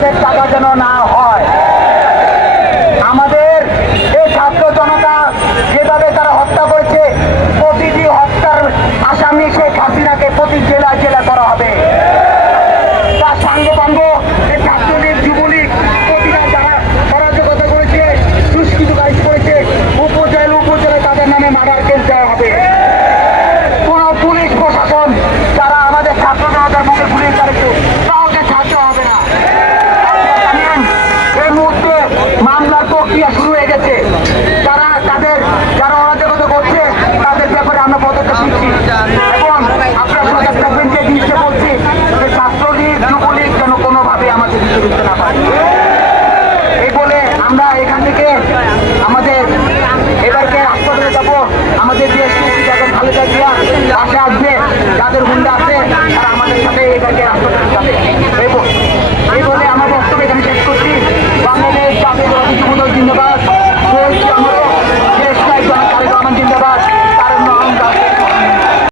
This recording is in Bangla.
তাদের টাকা যেন না হয়। আমাদের এই ছাত্র জনতা যেভাবে তারা হত্যা করেছে, প্রতিটি হত্যার আসামি শেখ হাসিনাকে প্রতি জেলা জেলা করা হবে। তার সঙ্গে সঙ্গে মামলার প্রক্রিয়া শুরু হয়ে গেছে। যারা তাদের, যারা অরাজকতা করছে, তাদের ব্যাপারে আমরা পদক্ষেপ নিচ্ছি। এবং আপনারা সজাগ থাকবেন যে জিনিসটা বলছি, যে ছাত্রলীগ, যুবলীগ যেন কোনোভাবে আমাদের দিকে ঢুকতে না পারে। এই বলে আমরা এখান থেকে আমাদের এবারকে হাসপাতালে যাব। আমাদের যে খালেদা জিয়া পাশে আসবে, যাদের হুন্ডা আছে, তারা আমাদের সাথে